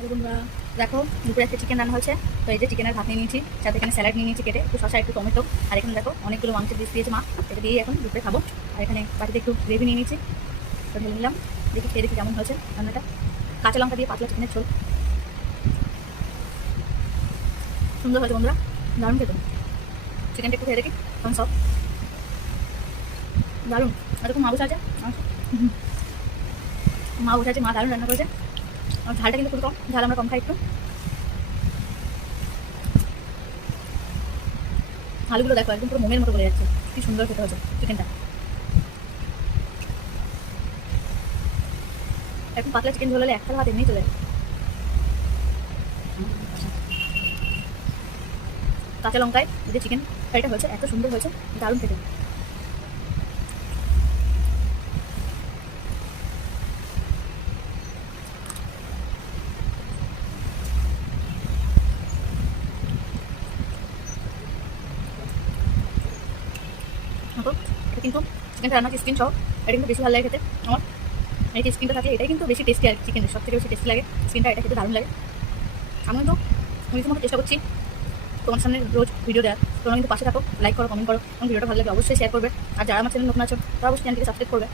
Hello বন্ধুরা, দেখো দুপুরে একটা চিকেন রান্না হয়েছে। তো এই যে চিকেনের ভাত নিয়ে নিয়েছি, সাথে এখানে স্যালাড নিয়ে নিয়েছি কেটে, একটু শসা একটু টমেটো, আর এখানে দেখো অনেকগুলো মাংসের পিস দিয়েছে মা, এটা দিয়েই এখন দুপুরে খাবো। আর এখানে বাটিতে একটু গ্রেভি নিয়ে নিয়েছি, তো ঢেলে নিলাম। দেখি খেয়ে দেখি কেমন হয়েছে রান্নাটা। কাঁচা লঙ্কা দিয়ে পাতলা চিকেনের ঝোল, সুন্দর হয়েছে বন্ধুরা, দারুণ খেতে। চিকেনটা একটু খেয়ে দেখি কারণ সব দারুণ। এরকম মা বসে আছে, মা বসে আছে, মা দারুণ রান্না করেছে। আর ঝালটা কিন্তু খুবই কম, ঝাল আমরা কম খাই একটু। আলুগুলো দেখো একদম পুরো মোমের মতো বলে যাচ্ছে, কি সুন্দর খেতে হয়েছে চিকেনটা। এখন পাতলা চিকেন ঝোল হলে একটা ভাত এমনি চলে যায়। কাঁচা লঙ্কায় যে চিকেন ফ্রাইটা হয়েছে এত সুন্দর হয়েছে, দারুণ খেতে। দেখো এটা কিন্তু চিকেনটা রান্নার স্কিন সহ, এটা কিন্তু বেশি ভালো লাগে খেতে আমার। এই যে স্কিনটা থাকে এটাই কিন্তু বেশি টেস্টি আর চিকেনের সব থেকে বেশি টেস্টি লাগে স্কিনটা, এটা খেতে দারুণ লাগে। আমি কিন্তু রীতিমতো চেষ্টা করছি তোমার সামনে রোজ ভিডিও দেওয়ার। তোমরা কিন্তু পাশে থাকো, লাইক করো, কমেন্ট করো এবং ভিডিওটা ভালো লাগে অবশ্যই শেয়ার করবে। আর যারা আমার চ্যানেল নতুন আছো তারা অবশ্যই চ্যানেলকে সাবস্ক্রাইব করবে।